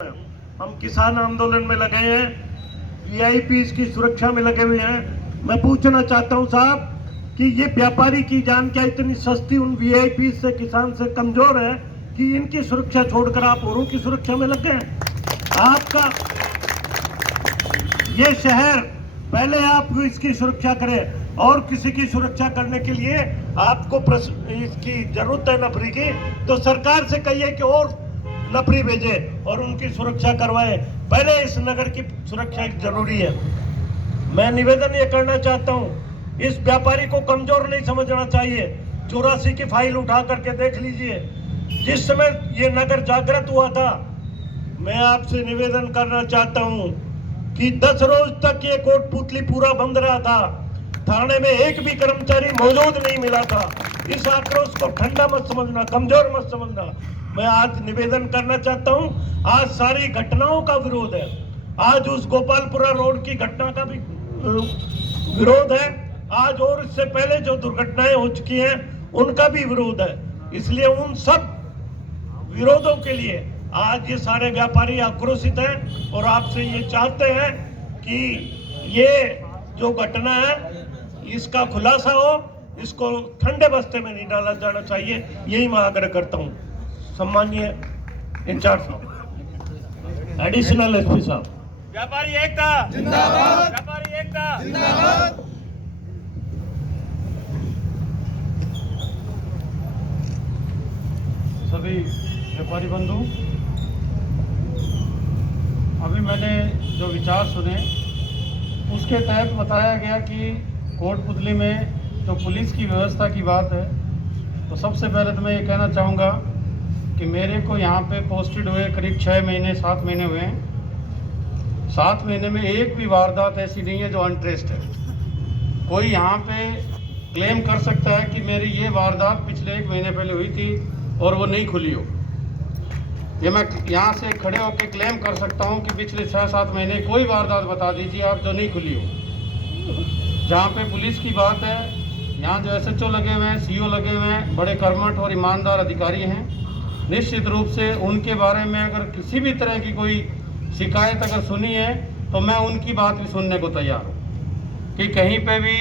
हम किसान आंदोलन में लगे हैं, वीआईपीज की सुरक्षा में लगे हुए हैं। मैं पूछना चाहता हूं साहब कि ये व्यापारी की जान क्या इतनी सस्ती उन वीआईपीज से किसान से कमजोर है कि इनकी सुरक्षा छोड़कर आप औरों की सुरक्षा में लग गए? आपका ये शहर पहले आप इसकी सुरक्षा करें और किसी की सुरक्षा करने के लिए आपको इसकी जरूरत है नफरी की, तो सरकार से कहिए कि और नफरी भेजे और उनकी सुरक्षा करवाए। पहले इस नगर की सुरक्षा जरूरी है। मैं निवेदन ये करना चाहता हूँ, इस व्यापारी को कमजोर नहीं समझना चाहिए। 84 की फाइल उठा करके देख लीजिए। जिस समय ये नगर जागृत हुआ था, मैं आपसे निवेदन करना चाहता हूँ कि 10 रोज तक ये कोटपुतली पूरा बंद रहा था। थाने में एक भी कर्मचारी मौजूद नहीं मिला था। इस आक्रोश को ठंडा मत समझना, कमजोर मत समझना। मैं आज निवेदन करना चाहता हूं, आज सारी घटनाओं का विरोध है। आज उस गोपालपुरा रोड की घटना का भी विरोध है। आज और इससे पहले जो दुर्घटनाएं हो चुकी हैं उनका भी विरोध है। इसलिए उन सब विरोधों के लिए आज ये सारे व्यापारी आक्रोशित हैं और आपसे ये चाहते हैं कि ये जो घटना है इसका खुलासा हो, इसको ठंडे बस्ते में नहीं डाला जाना चाहिए। यही मैं आग्रह करता हूँ। सम्मानीय इंचार्ज साहब, एडिशनल एसपी साहब। व्यापारी एकता जिंदाबाद, व्यापारी एकता जिंदाबाद। सभी व्यापारी बंधु, अभी मैंने जो विचार सुने उसके तहत बताया गया कि कोटपुतली में जो पुलिस की व्यवस्था की बात है, तो सबसे पहले तो मैं ये कहना चाहूँगा कि मेरे को यहाँ पे पोस्टेड हुए करीब 6 महीने 7 महीने हुए हैं। 7 महीने में एक भी वारदात ऐसी नहीं है जो अनट्रेस्ड है। कोई यहाँ पे क्लेम कर सकता है कि मेरी ये वारदात पिछले 1 महीने पहले हुई थी और वो नहीं खुली हो। ये मैं यहाँ से खड़े होकर क्लेम कर सकता हूँ कि पिछले 6-7 महीने कोई वारदात बता दीजिए आप जो नहीं खुली हो। जहाँ पे पुलिस की बात है, यहाँ जो SHO लगे हुए हैं, CO लगे हुए हैं, बड़े कर्मठ और ईमानदार अधिकारी हैं। निश्चित रूप से उनके बारे में अगर किसी भी तरह की कोई शिकायत अगर सुनी है तो मैं उनकी बात भी सुनने को तैयार हूँ कि कहीं पे भी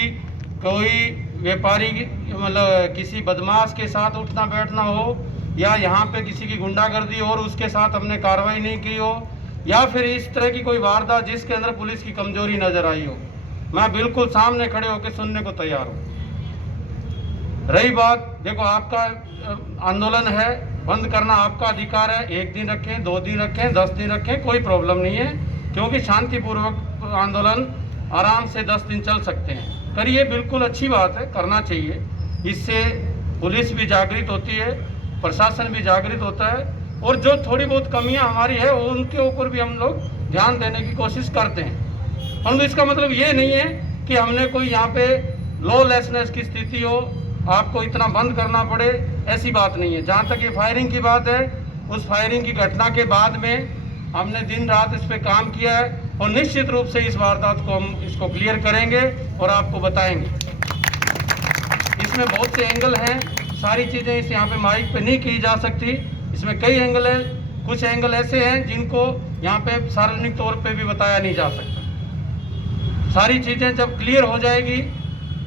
कोई व्यापारी मतलब किसी बदमाश के साथ उठना बैठना हो, या यहाँ पे किसी की गुंडागर्दी और उसके साथ हमने कार्रवाई नहीं की हो, या फिर इस तरह की कोई वारदात जिसके अंदर पुलिस की कमजोरी नजर आई हो, मैं बिल्कुल सामने खड़े होकर सुनने को तैयार हूँ। रही बात, देखो आपका आंदोलन है, बंद करना आपका अधिकार है। 1 दिन रखें, 2 दिन रखें, 10 दिन रखें, कोई प्रॉब्लम नहीं है, क्योंकि शांतिपूर्वक आंदोलन आराम से 10 दिन चल सकते हैं। करिए, बिल्कुल अच्छी बात है, करना चाहिए। इससे पुलिस भी जागृत होती है, प्रशासन भी जागृत होता है, और जो थोड़ी बहुत कमियां हमारी है उनके ऊपर भी हम लोग ध्यान देने की कोशिश करते हैं। परंतु इसका मतलब ये नहीं है कि हमने कोई यहाँ पे लॉलेसनेस की स्थिति हो, आपको इतना बंद करना पड़े, ऐसी बात नहीं है। जहाँ तक ये फायरिंग की बात है, उस फायरिंग की घटना के बाद में हमने दिन रात इस पे काम किया है और निश्चित रूप से इस वारदात को हम इसको क्लियर करेंगे और आपको बताएंगे। इसमें बहुत से एंगल हैं, सारी चीज़ें इस यहाँ पे माइक पे नहीं की जा सकती। इसमें कई एंगल हैं, कुछ एंगल ऐसे हैं जिनको यहाँ पे सार्वजनिक तौर पे भी बताया नहीं जा सकता। सारी चीज़ें जब क्लियर हो जाएगी,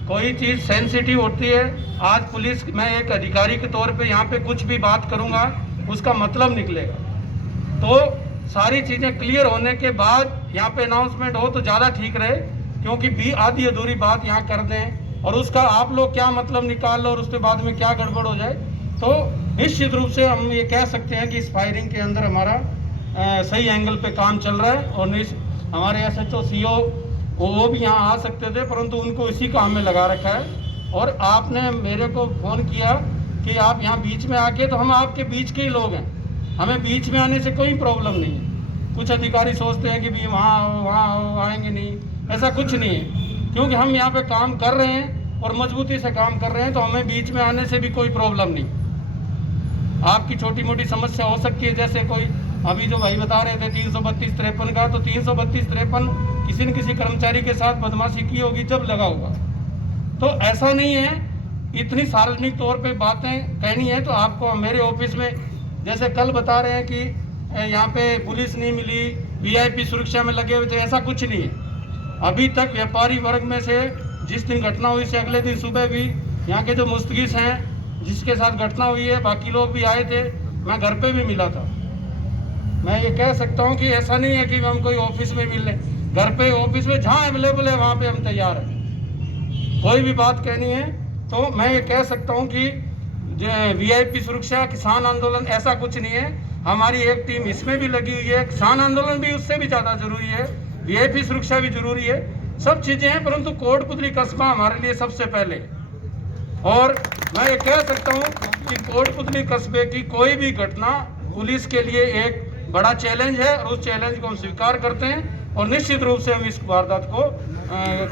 कोई चीज़ सेंसिटिव होती है। आज पुलिस, मैं एक अधिकारी के तौर पे यहाँ पे कुछ भी बात करूँगा उसका मतलब निकलेगा, तो सारी चीज़ें क्लियर होने के बाद यहाँ पे अनाउंसमेंट हो तो ज़्यादा ठीक रहे, क्योंकि आधी अधूरी बात यहाँ कर दें और उसका आप लोग क्या मतलब निकाल लो और उसके बाद में क्या गड़बड़ हो जाए, तो निश्चित रूप से हम ये कह सकते हैं कि इस फायरिंग के अंदर हमारा सही एंगल पे काम चल रहा है। और हमारे SHO CO वो भी यहाँ आ सकते थे, परंतु उनको इसी काम में लगा रखा है। और आपने मेरे को फ़ोन किया कि आप यहाँ बीच में आके, तो हम आपके बीच के ही लोग हैं, हमें बीच में आने से कोई प्रॉब्लम नहीं है। कुछ अधिकारी सोचते हैं कि भी वहाँ आएंगे नहीं, ऐसा कुछ नहीं है, क्योंकि हम यहाँ पे काम कर रहे हैं और मजबूती से काम कर रहे हैं, तो हमें बीच में आने से भी कोई प्रॉब्लम नहीं। आपकी छोटी मोटी समस्या हो सकती है, जैसे कोई अभी जो भाई बता रहे थे 332-53 का, तो 332-53 किसी न किसी कर्मचारी के साथ बदमाशी की होगी जब लगा होगा, तो ऐसा नहीं है। इतनी सार्वजनिक तौर पे बातें कहनी है तो आपको मेरे ऑफिस में, जैसे कल बता रहे हैं कि यहाँ पे पुलिस नहीं मिली, वीआईपी सुरक्षा में लगे हुए थे, ऐसा कुछ नहीं है। अभी तक व्यापारी वर्ग में से जिस दिन घटना हुई से अगले दिन सुबह भी यहाँ के जो मुस्तगिस हैं जिसके साथ घटना हुई है, बाकी लोग भी आए थे, मैं घर पे भी मिला था। मैं ये कह सकता हूँ कि ऐसा नहीं है कि हम कोई ऑफिस में मिल लें, घर पे ऑफिस में जहाँ अवेलेबल है वहाँ पे हम तैयार हैं। कोई भी बात कहनी है तो मैं ये कह सकता हूँ कि वीआईपी सुरक्षा, किसान आंदोलन ऐसा कुछ नहीं है। हमारी एक टीम इसमें भी लगी हुई है, किसान आंदोलन भी उससे भी ज़्यादा जरूरी है, वीआईपी सुरक्षा भी जरूरी है, सब चीज़ें हैं, परंतु कोटपुतली कस्बा हमारे लिए सबसे पहले। और मैं ये कह सकता हूँ कि कोटपुतली कस्बे की कोई भी घटना पुलिस के लिए एक बड़ा चैलेंज है और उस चैलेंज को हम स्वीकार करते हैं और निश्चित रूप से हम इस वारदात को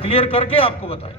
क्लियर करके आपको बताएं।